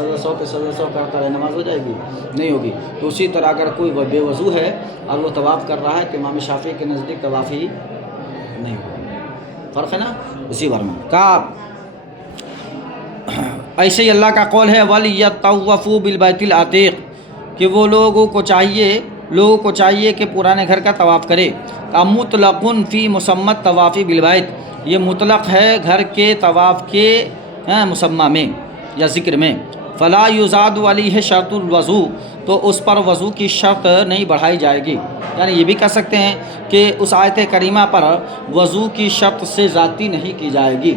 सजदा सौ पे सजदा सौ करता रहे, नमाज हो जाएगी? नहीं होगी। तो उसी तरह अगर कोई बेवज़ू है और वो तवाफ़ कर रहा है तो इमाम शाफ़ी के नज़दीक तवाफ़ ही नहीं होगा। फ़र्क है ना? इसी बारे में कहा। ऐसे ही अल्लाह का कौल है वल यतवफ़ू बिल बैतिल अतीक़, कि वो लोगों को चाहिए कि पुराने घर का तवाफ़ करे। मुतलक़ुन फ़ी मुसम्मत तवाफ़ी बिल बैत, ये मुतलक़ है घर के तवाफ़ के मुसम्मा में या ज़िक्र में। फ़ला युज़ादु अलैहि शर्तुल वज़ू, तो उस पर वज़ू की शर्त नहीं बढ़ाई जाएगी। यानी ये भी कह सकते हैं कि उस आयत करीमा पर वज़ू की शर्त से ज़्यादती नहीं की जाएगी।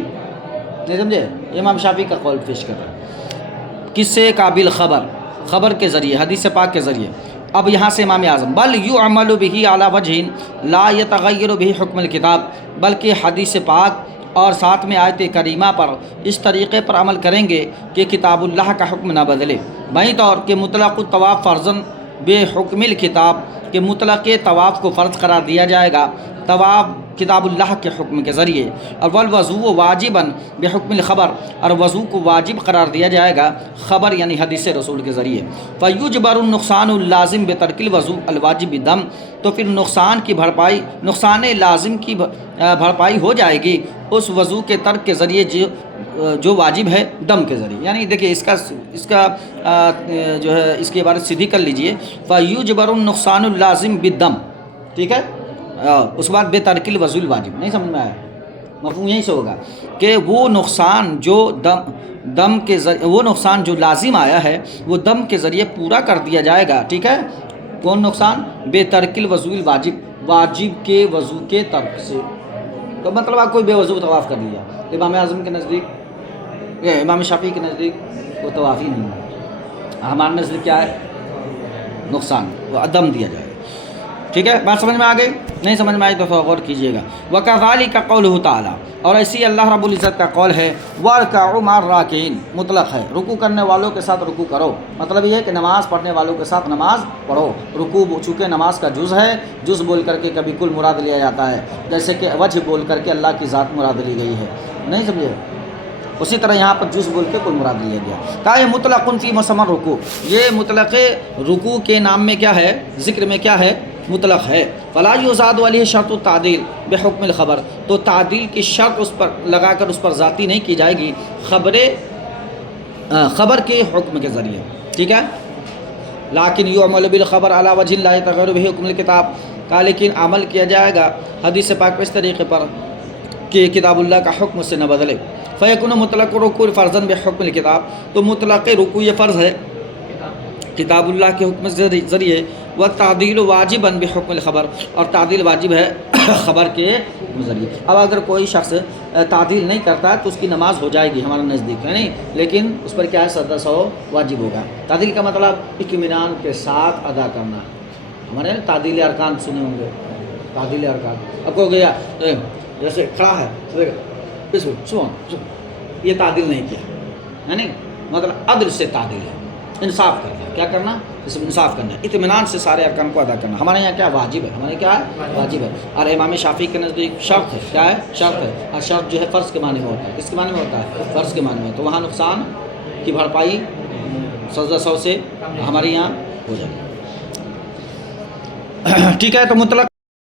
नहीं समझे? इमाम शाफ़ी का कौल पेश कर रहा है। किससे? काबिल ख़बर के ज़रिए, हदीस पाक के ज़रिए। अब यहाँ से इमाम आज़म बल युअमलु बिही अला वजहिन ला यतग़य्यरु बिही हुक्मुल किताब, बल्कि हदीस पाक और साथ में आयत करीमा पर इस तरीक़े पर अमल करेंगे कि किताबुल्लाह का हुक्म ना बदले। वहीं तौर के मुतलक़ुत तवाफ़ फ़र्ज़न बेहुक्मिल किताब, के मुतलक़ तवाफ़ को फ़र्ज़ करार दिया जाएगा तवाफ़ किताबुल्लाह के हुक्म के ज़रिए। और वल वज़ू वाजिबन बेहुक्मिल ख़बर, और वज़ू को वाजिब करार दिया जाएगा ख़बर यानी हदीस रसूल के ज़रिए। फ़युजबरुन नुक़सानुल लाज़िम बेतर्किल वज़ू अल वाजिब दम, तो फिर नुक़सान लाज़िम की भरपाई हो जाएगी उस वज़ू के तर्क के ज़रिए जो वाजिब है दम के ज़रिए। यानी देखिए इसका जो है इसकी इबारत सीधी कर लीजिए, फ़युजबरुन नुक़सानुल लाज़िम बिद्दम, ठीक है। उस बाद बेतरकिल वज़ूल वाजिब, नहीं समझ में आया? मफ़हूम यहीं से होगा कि वो नुक़सान जो दम के ज़रिए, वो नुक़सान जो लाजिम आया है वो दम के ज़रिए पूरा कर दिया जाएगा, ठीक है। कौन नुक़सान? बेतरकिल वज़ूल वाजिब, वाजिब के वज़ू के तर्क से। तो मतलब आप कोई बेवज़ू तवाफ़ कर लिया तो इमाम आज़म के नज़दीक, इमाम शाफ़ी के नज़दीक वो तवाफ़ ही नहीं है। हमारे नज़दीक क्या है? नुक़सान, वो अदम दिया जाएगा, ठीक है। बात समझ में आ गई? नहीं समझ में आई तो गौर कीजिएगा। वकज़ालिका क़ौलुहु ताला, और ऐसी अल्लाह रब्बुल इज़्ज़त का कौल है वरकअू मअर राकिईन, मुतलक़ है रुकू करने वालों के साथ रुकू करो। मतलब ये है कि नमाज़ पढ़ने वालों के साथ नमाज़ पढ़ो। रुकू चूँकि नमाज का जुज़ है, जुज़ बोल करके कभी कुल मुराद लिया जाता है, जैसे कि वजह बोल करके अल्लाह की ज़ात मुराद ली गई है, नहीं समझे? उसी तरह यहाँ पर जुज़ बोल के कुल मुराद लिया गया। कहा ये मुतलक़ुन फ़ी मुसम्मा रुकू, ये मुतलक़ रुकू के नाम में क्या है? ज़िक्र में क्या है? मुतलक़ है। फ़ला युज़ादु अलैहि शर्तु तादील बेहुक्मिल ख़बर, तो तादील की शर्त उस पर लगाकर उस पर ज़ाती नहीं की जाएगी ख़बर के हुक्म के ज़रिए, ठीक है। लाकिन युअमलु बिल ख़बर अला वजहिन ला यतग़य्यरु बिही हुक्मुल किताब, का लेकिन अमल किया जाएगा हदीस पाक इस तरीक़े पर कि किताबुल्लाह का हुक्म से न बदले। फ़यकुनु मुतलक़ रुकू फ़र्ज़न बेहुक्मिल किताब, तो मुतलक़ रुकू ये फ़र्ज़ है किताबुल्लाह के हुक्म के ज़रिए। व तादील वाजिबन बेहुक्मिल ख़बर, और तादील वाजिब है ख़बर के ज़रिए। अब अगर कोई शख्स तादील नहीं करता तो उसकी नमाज हो जाएगी हमारे नज़दीक, है नहीं, लेकिन उस पर क्या है? सजदा सौ वाजिब होगा। तादील का मतलब इत्मीनान के साथ अदा करना। हमारे तादील अरकान सुने होंगे, तादील अरकान। अब को गया जैसे खड़ा है ये तादील नहीं किया, है नहीं, मतलब अदल से तादील है, इंसाफ करना। क्या करना? इसमें इंसाफ करना, इत्मीनान से सारे अरकान को अदा करना। हमारे यहाँ क्या वाजिब है? हमारे क्या है? वाजिब है। और इमाम शाफ़ी के नज़दीक शर्त है। क्या है? शर्त है। और शर्त जो है फ़र्ज़ के माने में होता है। किसके माने में होता है? फ़र्ज़ के माने में। तो वहाँ नुक़सान की भरपाई सजदा सौ से हमारे यहाँ हो जाएगी, ठीक है। तो मुतलक़